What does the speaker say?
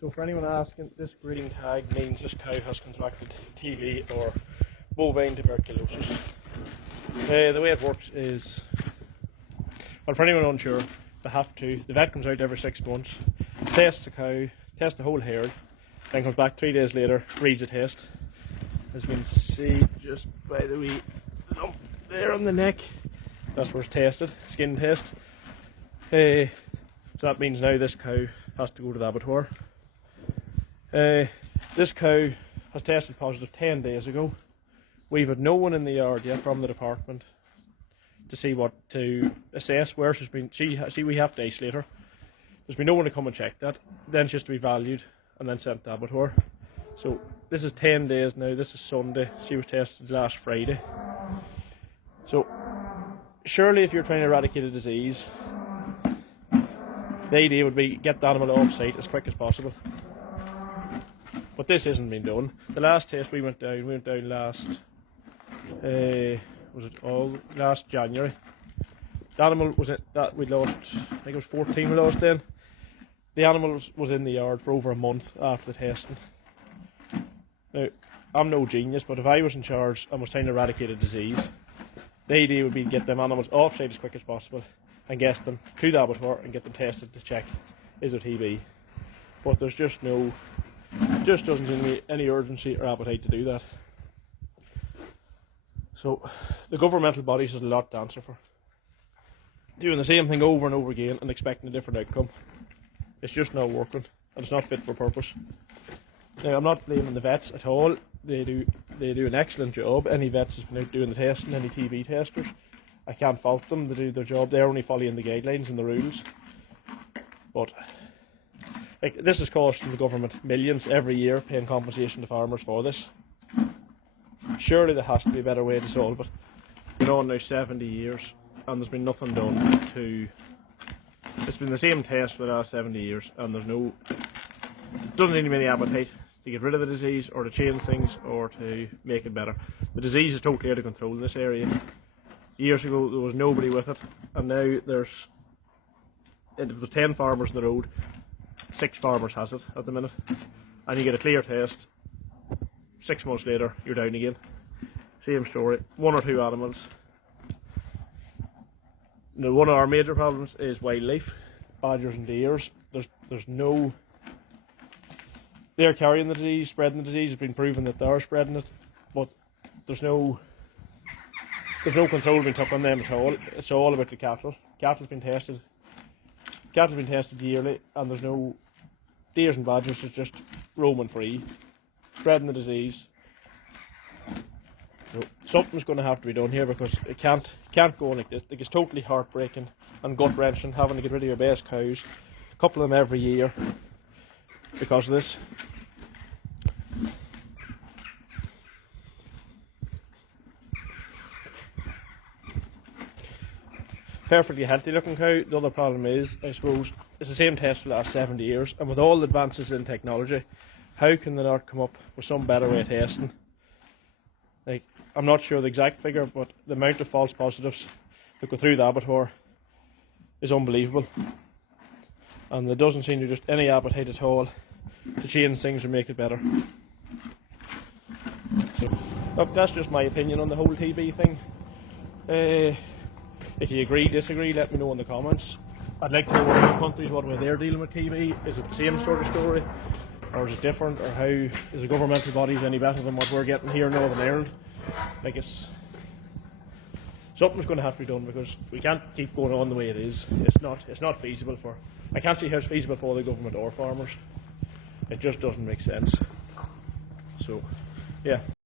So for anyone asking, this breeding tag means this cow has contracted TB or bovine tuberculosis. The way it works is, well, for anyone unsure, the vet comes out every 6 months, tests the cow, tests the whole herd, then comes back 3 days later, reads the test. As you can see just by the wee lump there on the neck, that's where it's tested, skin test. So that means now this cow has to go to the abattoir. This cow has tested positive 10 days ago. We've had no one in the yard yet from the department to assess where she's been. We have to isolate her. There's been no one to come and check that. Then she has to be valued and then sent to the abattoir. So this is 10 days now. This is Sunday. She was tested last Friday. So surely if you're trying to eradicate a disease, the idea would be get the animal off site as quick as possible. But this isn't being done. The last test we went down last, last January. The animal was that we lost, I think it was 14 we lost then. The animal was in the yard for over a month after the testing. Now, I'm no genius, but if I was in charge and was trying to eradicate a disease, the idea would be to get them animals off site as quick as possible and get them to the abattoir and get them tested to check is there TB. But there's just doesn't seem to be any urgency or appetite to do that. So the governmental bodies has a lot to answer for. Doing the same thing over and over again and expecting a different outcome. It's just not working and it's not fit for purpose. Now I'm not blaming the vets at all. They do an excellent job. Any vets has been out doing the testing, any TB testers. I can't fault them, they do their job. They're only following the guidelines and the rules. But this is costing the government millions every year, paying compensation to farmers for this. Surely there has to be a better way to solve it. It's been on now 70 years and there's been nothing done to... It's been the same test for the last 70 years and doesn't seem to be any appetite to get rid of the disease or to change things or to make it better. The disease is totally out of control in this area. Years ago there was nobody with it and now there's 10 farmers on the road, 6 farmers has it at the minute, and you get a clear test. 6 months later you're down again. Same story, 1 or 2 animals. Now one of our major problems is wildlife, badgers and deers. There's no... They're carrying the disease, spreading the disease. It's been proven that they are spreading it, but there's no control being took on them at all. It's all about the cattle. Cattle's been tested yearly, and there's no... Deers and badgers is just roaming free, spreading the disease. So something's going to have to be done here because it can't go on like this. It's totally heartbreaking and gut wrenching having to get rid of your best cows, a couple of them every year, because of this. Perfectly healthy looking cow. The other problem is, I suppose, it's the same test for the last 70 years, and with all the advances in technology, how can they not come up with some better way of testing? Like, I'm not sure the exact figure, but the amount of false positives that go through the abattoir is unbelievable, and there doesn't seem to be just any appetite at all to change things or make it better. So, look, that's just my opinion on the whole TB thing. If you agree, disagree, let me know in the comments. I'd like to know what other countries, what way they're dealing with TB. Is it the same sort of story, or is it different, or how is the governmental bodies any better than what we're getting here in Northern Ireland? Like, something's going to have to be done because we can't keep going on the way it is. It's not feasible for... I can't see how it's feasible for the government or farmers. It just doesn't make sense. So, yeah.